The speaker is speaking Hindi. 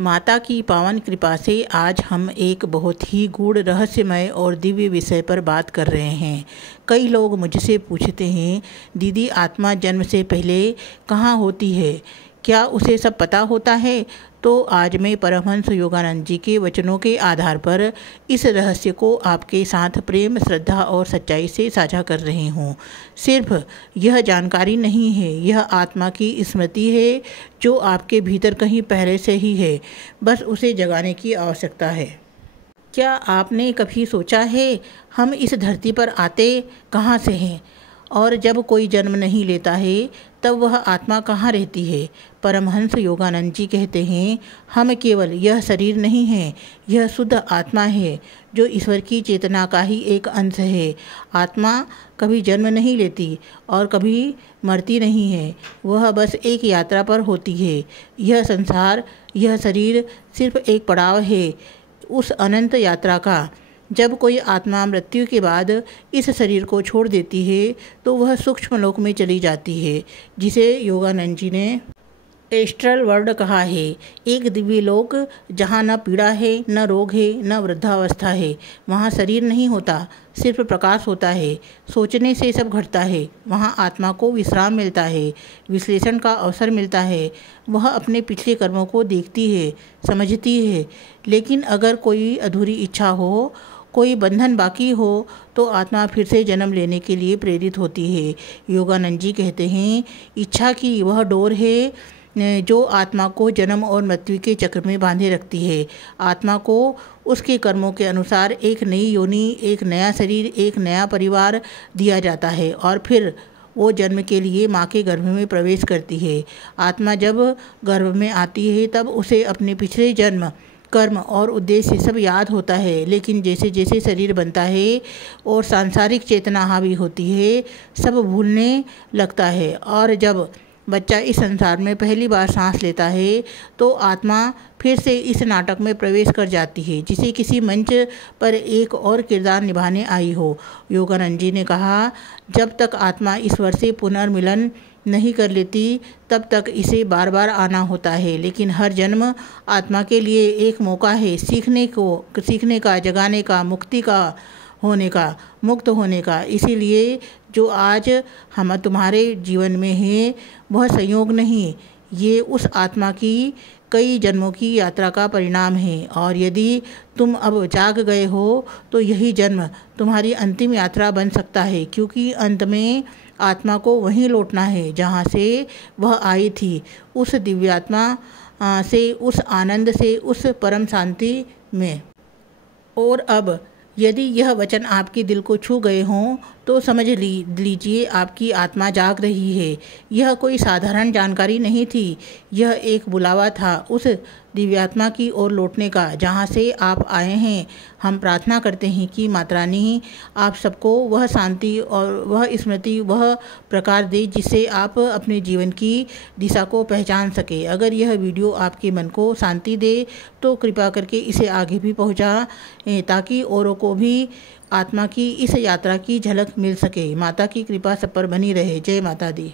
माता की पावन कृपा से आज हम एक बहुत ही गूढ़ रहस्यमय और दिव्य विषय पर बात कर रहे हैं। कई लोग मुझसे पूछते हैं, दीदी आत्मा जन्म से पहले कहाँ होती है, क्या उसे सब पता होता है? तो आज मैं परमहंस योगानंद जी के वचनों के आधार पर इस रहस्य को आपके साथ प्रेम, श्रद्धा और सच्चाई से साझा कर रही हूँ। सिर्फ यह जानकारी नहीं है, यह आत्मा की स्मृति है जो आपके भीतर कहीं पहले से ही है, बस उसे जगाने की आवश्यकता है। क्या आपने कभी सोचा है हम इस धरती पर आते कहाँ से हैं? और जब कोई जन्म नहीं लेता है तब वह आत्मा कहाँ रहती है? परमहंस योगानंद जी कहते हैं, हम केवल यह शरीर नहीं हैं, यह शुद्ध आत्मा है जो ईश्वर की चेतना का ही एक अंश है। आत्मा कभी जन्म नहीं लेती और कभी मरती नहीं है, वह बस एक यात्रा पर होती है। यह संसार, यह शरीर सिर्फ एक पड़ाव है उस अनंत यात्रा का। जब कोई आत्मा मृत्यु के बाद इस शरीर को छोड़ देती है तो वह सूक्ष्म लोक में चली जाती है, जिसे योगानंद जी ने एस्ट्रल वर्ल्ड कहा है। एक दिव्य लोक जहाँ न पीड़ा है, न रोग है, न वृद्धावस्था है। वहाँ शरीर नहीं होता, सिर्फ प्रकाश होता है। सोचने से सब घटता है। वहाँ आत्मा को विश्राम मिलता है, विश्लेषण का अवसर मिलता है। वह अपने पिछले कर्मों को देखती है, समझती है। लेकिन अगर कोई अधूरी इच्छा हो, कोई बंधन बाकी हो, तो आत्मा फिर से जन्म लेने के लिए प्रेरित होती है। योगानंद जी कहते हैं, इच्छा की वह डोर है जो आत्मा को जन्म और मृत्यु के चक्र में बांधे रखती है। आत्मा को उसके कर्मों के अनुसार एक नई योनि, एक नया शरीर, एक नया परिवार दिया जाता है और फिर वो जन्म के लिए माँ के गर्भ में प्रवेश करती है। आत्मा जब गर्भ में आती है तब उसे अपने पिछले जन्म, कर्म और उद्देश्य सब याद होता है। लेकिन जैसे जैसे शरीर बनता है और सांसारिक चेतना हावी होती है, सब भूलने लगता है। और जब बच्चा इस संसार में पहली बार सांस लेता है तो आत्मा फिर से इस नाटक में प्रवेश कर जाती है, जिसे किसी मंच पर एक और किरदार निभाने आई हो। योगानंद जी ने कहा, जब तक आत्मा ईश्वर से पुनर्मिलन नहीं कर लेती तब तक इसे बार बार आना होता है। लेकिन हर जन्म आत्मा के लिए एक मौका है सीखने का, जगाने का, मुक्ति का होने का, मुक्त होने का। इसीलिए जो आज हम तुम्हारे जीवन में है वह संयोग नहीं, ये उस आत्मा की कई जन्मों की यात्रा का परिणाम है। और यदि तुम अब जाग गए हो तो यही जन्म तुम्हारी अंतिम यात्रा बन सकता है, क्योंकि अंत में आत्मा को वहीं लौटना है जहाँ से वह आई थी, उस दिव्यात्मा से, उस आनंद से, उस परम शांति में। और अब यदि यह वचन आपके दिल को छू गए हों तो समझ लीजिए आपकी आत्मा जाग रही है। यह कोई साधारण जानकारी नहीं थी, यह एक बुलावा था उस दिव्यात्मा की ओर लौटने का जहाँ से आप आए हैं। हम प्रार्थना करते हैं कि माता रानी आप सबको वह शांति और वह स्मृति, वह प्रकार दे जिससे आप अपने जीवन की दिशा को पहचान सके। अगर यह वीडियो आपके मन को शांति दे तो कृपा करके इसे आगे भी पहुँचाएं ताकि औरों को भी आत्मा की इस यात्रा की झलक मिल सके। माता की कृपा सब पर बनी रहे। जय माता दी।